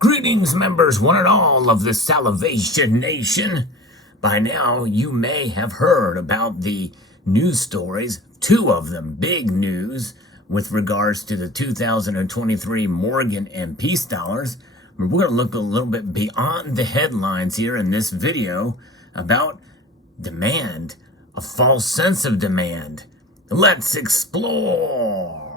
Greetings, members, one and all of the Salivation Nation. By now, you may have heard about the news stories, two of them, big news, with regards to the 2023 Morgan and Peace dollars. We're going to look a little bit beyond the headlines here in this video about demand, a false sense of demand. Let's explore.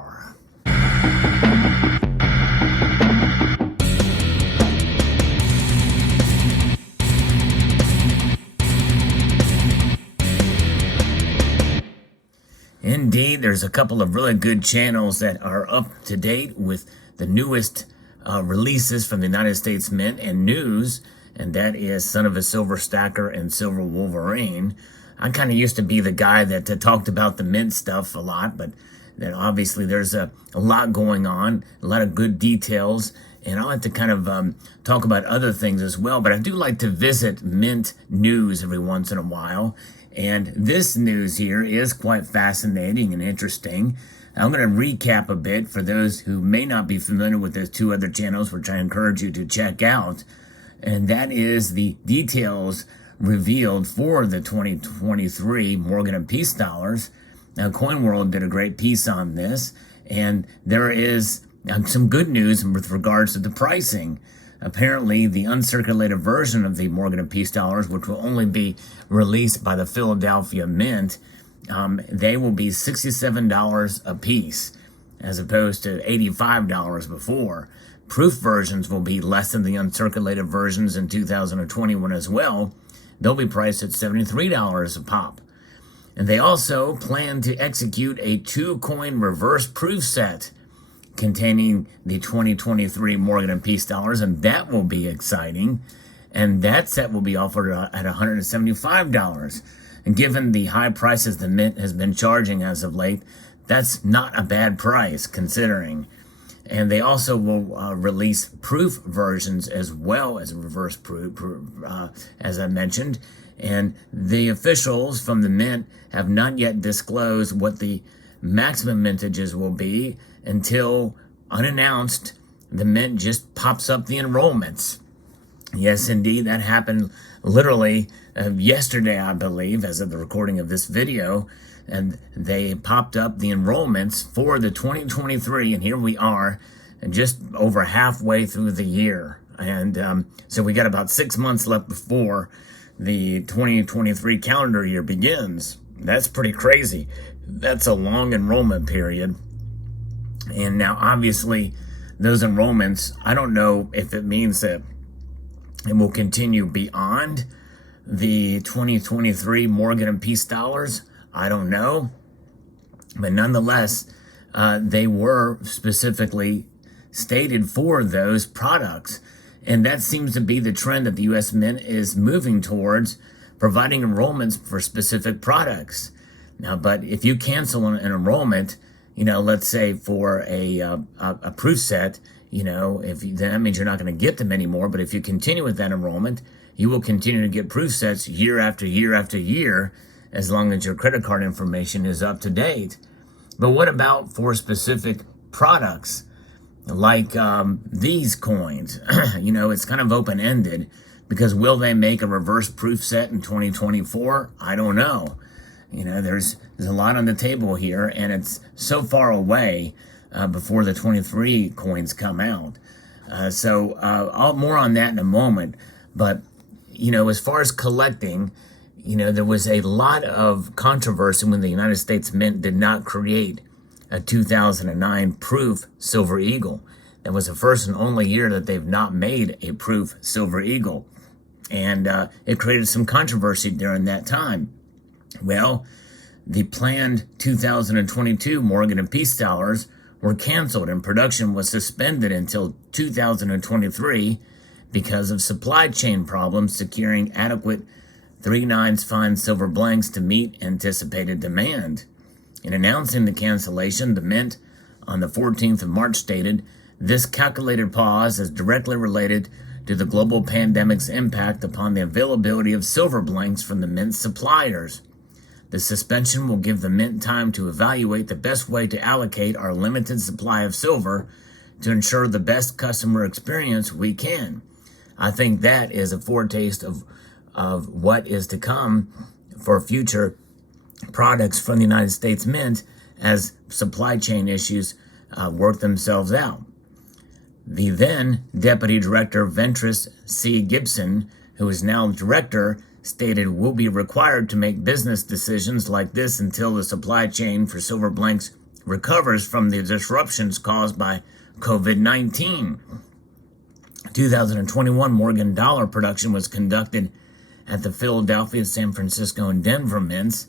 Indeed, there's a couple of really good channels that are up to date with the newest releases from the United States Mint and news, and that is Son of a Silver Stacker and Silver Wolverine. I kind of used to be the guy that talked about the Mint stuff a lot, but then obviously there's a lot going on, a lot of good details, and I like to kind of talk about other things as well, but I do like to visit Mint news every once in a while. And this news here is quite fascinating and interesting. I'm going to recap a bit for those who may not be familiar with those two other channels, which I encourage you to check out. And that is the details revealed for the 2023 Morgan and Peace dollars. Now, CoinWorld did a great piece on this, and there is some good news with regards to the pricing. Apparently, the uncirculated version of the Morgan and Peace dollars, which will only be released by the Philadelphia Mint, they will be $67 a piece, as opposed to $85 before. Proof versions will be less than the uncirculated versions in 2021 as well. They'll be priced at $73 a pop. And they also plan to execute a 2-coin reverse proof set containing the 2023 Morgan and Peace dollars, and that will be exciting. And that set will be offered at $175. And given the high prices the Mint has been charging as of late, that's not a bad price considering. And they also will release proof versions as well as a reverse proof, as I mentioned. And the officials from the Mint have not yet disclosed what the maximum mintages will be until, unannounced, the Mint just pops up the enrollments. Yes, indeed, that happened literally yesterday, I believe, as of the recording of this video, and they popped up the enrollments for the 2023, and here we are, just over halfway through the year. And so we got about 6 months left before the 2023 calendar year begins. That's pretty crazy. That's a long enrollment period. And now, obviously, those enrollments, I don't know if it means that it will continue beyond the 2023 Morgan and Peace dollars. I don't know. But nonetheless, they were specifically stated for those products. And that seems to be the trend that the U.S. Mint is moving towards, providing enrollments for specific products. Now, but if you cancel an enrollment, let's say for a proof set, that means you're not going to get them anymore. But if you continue with that enrollment, you will continue to get proof sets year after year after year, as long as your credit card information is up to date. But what about for specific products like these coins? It's kind of open-ended, because will they make a reverse proof set in 2024? I don't know. There's a lot on the table here, and it's so far away before the 23 coins come out. So I'll more on that in a moment. But, as far as collecting, there was a lot of controversy when the United States Mint did not create a 2009 proof Silver Eagle. That was the first and only year that they've not made a proof Silver Eagle. And it created some controversy during that time. Well, the planned 2022 Morgan and Peace dollars were canceled, and production was suspended until 2023 because of supply chain problems securing adequate 3/9 fine silver blanks to meet anticipated demand. In announcing the cancellation, the Mint on the 14th of March stated, "This calculated pause is directly related to the global pandemic's impact upon the availability of silver blanks from the Mint suppliers. The suspension will give the Mint time to evaluate the best way to allocate our limited supply of silver to ensure the best customer experience we can. I think that is a foretaste of what is to come for future products from the United States Mint as supply chain issues work themselves out. The then Deputy Director Ventris C. Gibson, who is now director, stated, "We'll be required to make business decisions like this until the supply chain for Silver Blanks recovers from the disruptions caused by COVID-19. 2021 Morgan dollar production was conducted at the Philadelphia, San Francisco, and Denver mints.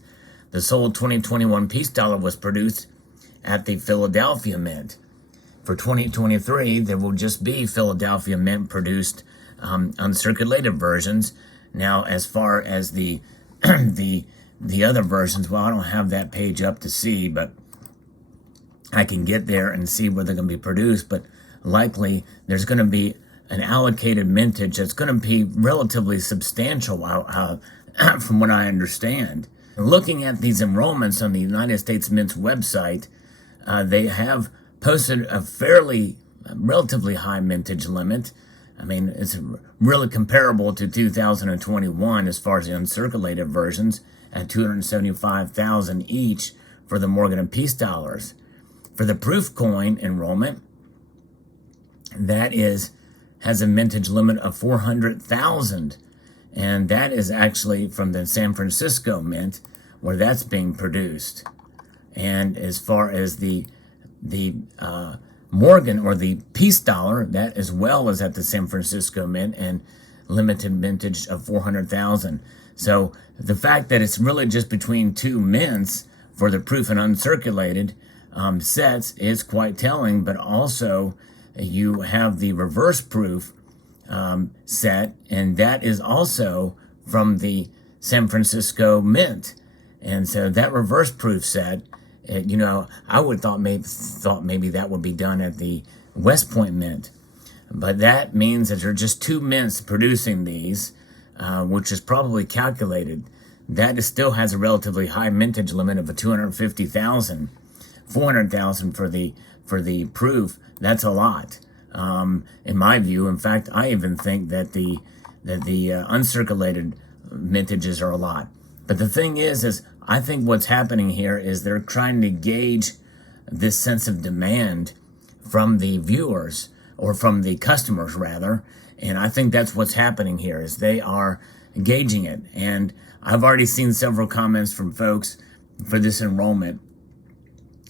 The sold 2021 peace dollar was produced at the Philadelphia Mint. For 2023, there will just be Philadelphia Mint produced uncirculated versions. Now, as far as the the other versions, well, I don't have that page up to see, but I can get there and see where they're going to be produced. But likely, there's going to be an allocated mintage that's going to be relatively substantial, from what I understand. Looking at these enrollments on the United States Mint's website, they have posted a relatively high mintage limit. I mean, it's really comparable to 2021 as far as the uncirculated versions at 275,000 each for the Morgan and Peace dollars. For the proof coin enrollment, that has a mintage limit of 400,000, and that is actually from the San Francisco Mint where that's being produced. And as far as the Morgan or the Peace dollar, that as well is at the San Francisco Mint and limited mintage of 400,000. So the fact that it's really just between two mints for the proof and uncirculated sets is quite telling, but also you have the reverse proof set, and that is also from the San Francisco Mint. And so that reverse proof set, I would thought maybe that would be done at the West Point Mint, but that means that there are just two mints producing these, which is probably calculated. That still has a relatively high mintage limit of 250,000, 400,000 for the proof. That's a lot, in my view. In fact, I even think that the uncirculated mintages are a lot. But the thing is I think what's happening here is they're trying to gauge this sense of demand from the viewers, or from the customers rather. And I think that's what's happening here, is they are gauging it. And I've already seen several comments from folks for this enrollment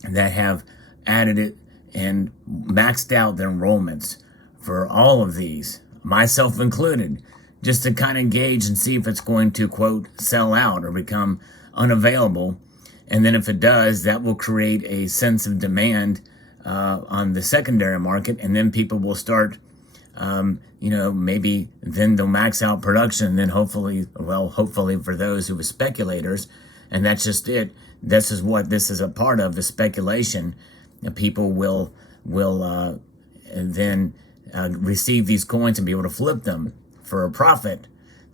that have added it and maxed out their enrollments for all of these, myself included, just to kind of gauge and see if it's going to, quote, sell out or become unavailable. And then if it does, that will create a sense of demand on the secondary market, and then people will start, maybe then they'll max out production, and then hopefully for those who are speculators, and that's just it. This is what this is a part of, the speculation. People will then receive these coins and be able to flip them for a profit.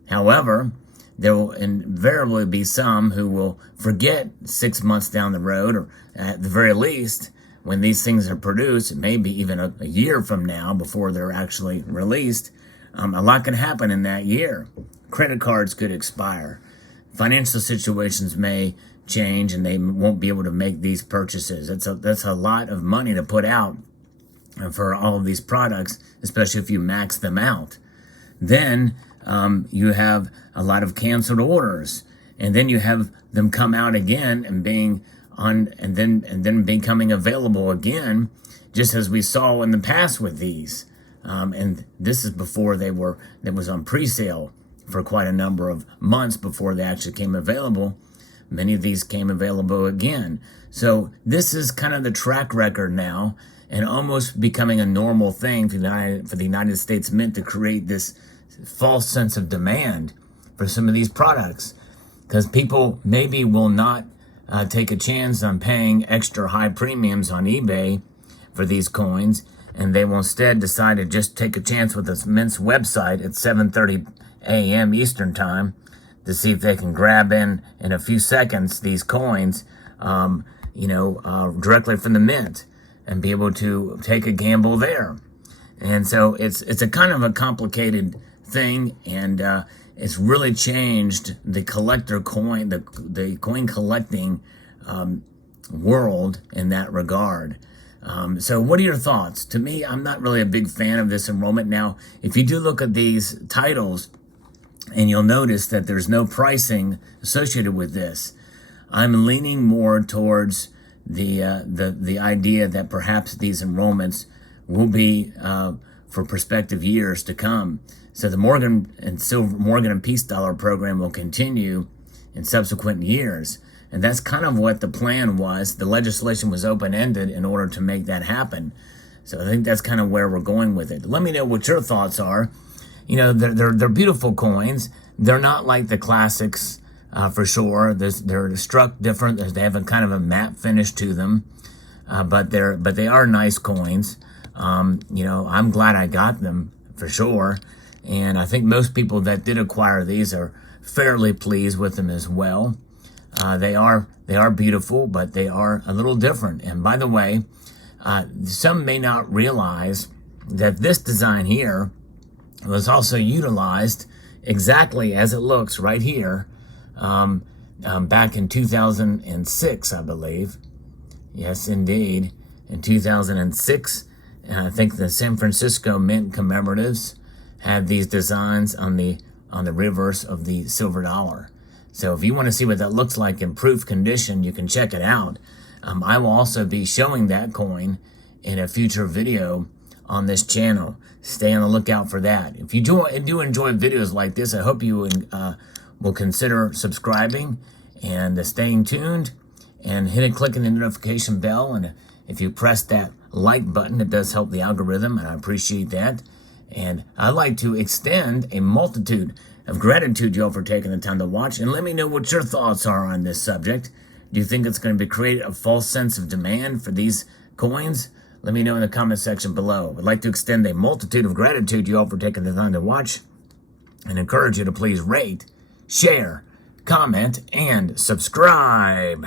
However, there will invariably be some who will forget 6 months down the road, or at the very least, when these things are produced, maybe even a year from now before they're actually released. A lot can happen in that year. Credit cards could expire. Financial situations may change, and they won't be able to make these purchases. That's a lot of money to put out for all of these products, especially if you max them out. Then you have a lot of canceled orders, and then you have them come out again and then becoming available again, just as we saw in the past with these. And this is before that was on pre-sale for quite a number of months before they actually came available. Many of these came available again. So this is kind of the track record now, and almost becoming a normal thing for the United States Mint to create this false sense of demand for some of these products, because people maybe will not take a chance on paying extra high premiums on eBay for these coins, and they will instead decide to just take a chance with this Mint's website at 7:30 a.m. Eastern Time to see if they can grab in a few seconds these coins, directly from the Mint. and be able to take a gamble there. And so it's a kind of a complicated thing, and it's really changed the collector coin, the coin collecting world in that regard. So what are your thoughts? To me, I'm not really a big fan of this enrollment. Now, if you do look at these titles, and you'll notice that there's no pricing associated with this, I'm leaning more towards the idea that perhaps these enrollments will be for prospective years to come. So the Morgan and Peace Dollar program will continue in subsequent years. And that's kind of what the plan was. The legislation was open-ended in order to make that happen. So I think that's kind of where we're going with it. Let me know what your thoughts are. You know, they're beautiful coins. They're not like the classics, for sure. They're struck different. They have a kind of a matte finish to them, but they are nice coins. You know, I'm glad I got them for sure, and I think most people that did acquire these are fairly pleased with them as well. They are beautiful, but they are a little different. And by the way, some may not realize that this design here was also utilized exactly as it looks right here back in 2006, I believe. Yes, indeed. In 2006, I think the San Francisco Mint commemoratives had these designs on the reverse of the silver dollar. So if you want to see what that looks like in proof condition, you can check it out. I will also be showing that coin in a future video on this channel. Stay on the lookout for that. If you do enjoy videos like this, I hope you will consider subscribing and staying tuned, and clicking the notification bell. And if you press that like button, it does help the algorithm, and I appreciate that. And I'd like to extend a multitude of gratitude to y'all for taking the time to watch, and let me know what your thoughts are on this subject. Do you think it's going to create a false sense of demand for these coins? Let me know in the comment section below. I'd like to extend a multitude of gratitude to y'all for taking the time to watch, and encourage you to please rate, share, comment, and subscribe.